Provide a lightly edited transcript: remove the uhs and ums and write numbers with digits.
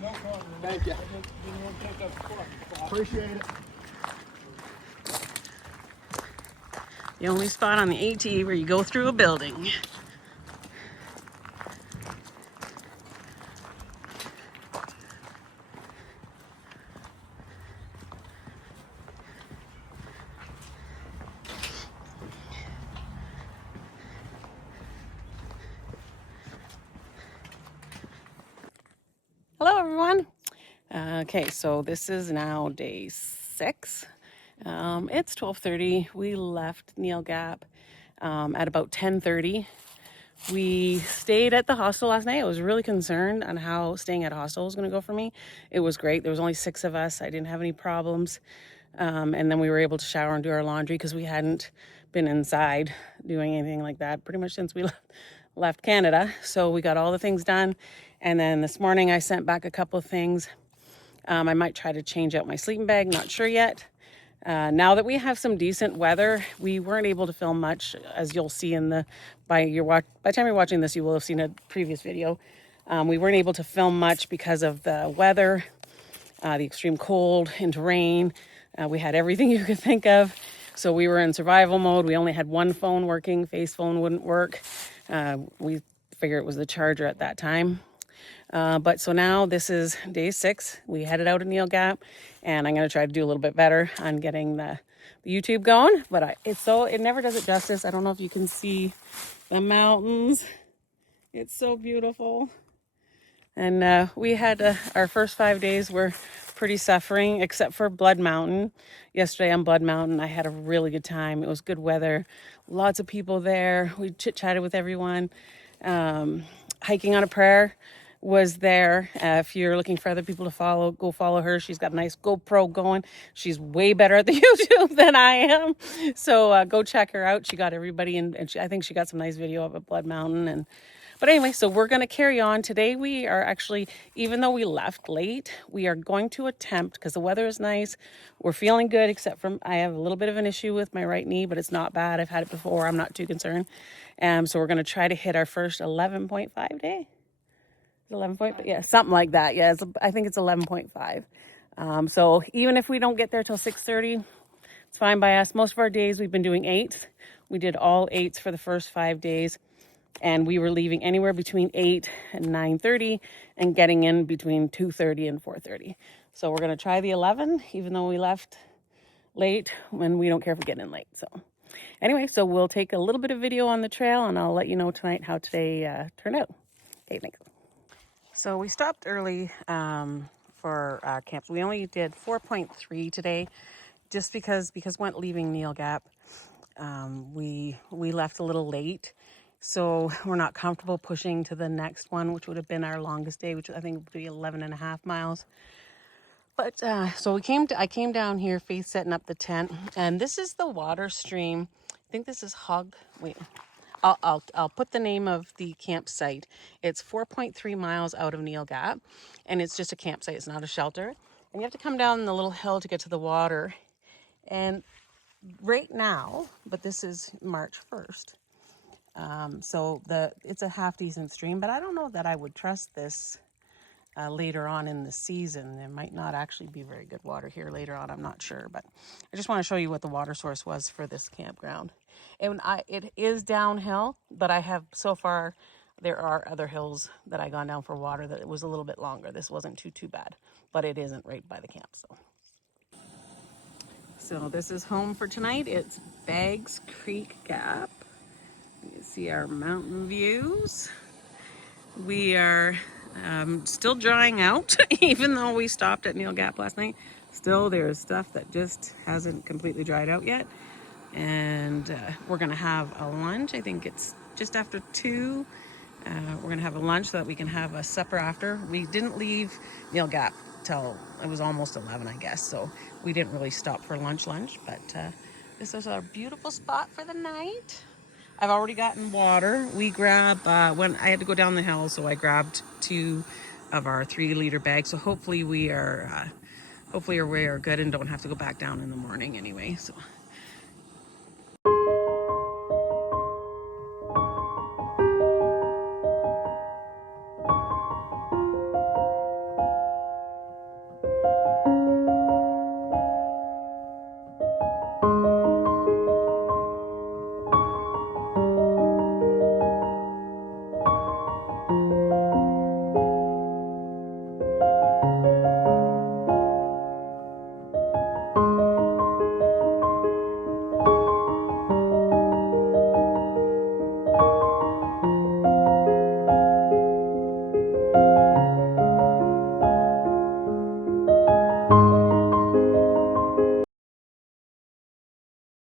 no problem. Thank you. Didn't want to take up spot. Appreciate it. The only spot on the AT where you go through a building. Hello everyone. Okay, so this is now day 6. It's 12:30. We left Neel Gap at about 10:30. We stayed at the hostel last night. I was really concerned on how staying at a hostel was going to go for me. It was great. There was only 6 of us. I didn't have any problems. And then we were able to shower and do our laundry because we hadn't been inside doing anything like that pretty much since we left Canada. So we got all the things done. And then this morning I sent back a couple of things. I might try to change out my sleeping bag, not sure yet. Now that we have some decent weather, we weren't able to film much, as you'll see in the, by the time you're watching this, you will have seen a previous video. We weren't able to film much because of the weather, the extreme cold into rain. We had everything you could think of. So we were in survival mode. We only had one phone working. Face phone wouldn't work. We figured it was the charger at that time. But so now this is day 6. We headed out of Neel Gap, and I'm going to try to do a little bit better on getting the YouTube going. But it never does it justice. I don't know if you can see the mountains. It's so beautiful. And we had our first 5 days were pretty suffering, except for Blood Mountain. Yesterday on Blood Mountain, I had a really good time. It was good weather, lots of people there. We chit-chatted with everyone. Hiking on a Prayer was there. If you're looking for other people to follow, go follow her. She's got a nice GoPro going. She's way better at the YouTube than I am. So go check her out. She got everybody in, and I think she got some nice video up at Blood Mountain. But anyway, so we're going to carry on. Today we are actually, even though we left late, we are going to attempt, because the weather is nice, we're feeling good, except for I have a little bit of an issue with my right knee, but it's not bad. I've had it before. I'm not too concerned. So we're going to try to hit our first 11.5 day. 11 point, yeah, something like that. Yeah, I think it's 11.5. So even if we don't get there till 6:30, it's fine by us. Most of our days we've been doing 8s. We did all 8s for the first 5 days. And we were leaving anywhere between 8 and 9:30 and getting in between 2:30 and 4:30. So we're going to try the 11, even though we left late, when we don't care if we get in late. So anyway, so we'll take a little bit of video on the trail, and I'll let you know tonight how today turned out. Okay, thanks. So we stopped early for camp. We only did 4.3 today, just because when leaving Neel Gap, we left a little late. So we're not comfortable pushing to the next one, which would have been our longest day, which I think would be 11.5 miles. But so I came down here, Faith setting up the tent, and this is the water stream. I think this is wait, I'll put the name of the campsite. It's 4.3 miles out of Neel Gap, and it's just a campsite. It's not a shelter. And you have to come down the little hill to get to the water. And right now, but this is March 1st. So it's a half decent stream, but I don't know that I would trust this later on in the season. There might not actually be very good water here later on. I'm not sure, but I just want to show you what the water source was for this campground. And it is downhill, but I have so far, there are other hills that I gone down for water that it was a little bit longer. This wasn't too bad, but it isn't right by the camp. So this is home for tonight. It's Baggs Creek Gap. You can see our mountain views. We are still drying out, even though we stopped at Neel Gap last night. Still, there's stuff that just hasn't completely dried out yet. And we're gonna have a lunch. I think it's just after 2. We're gonna have a lunch so that we can have a supper after. We didn't leave Neel Gap till it was almost 11, I guess. So we didn't really stop for lunch, but this is our beautiful spot for the night. I've already gotten water. We grab, when I had to go down the hill, so I grabbed 2 of our 3-liter bags. So hopefully we are good and don't have to go back down in the morning anyway. So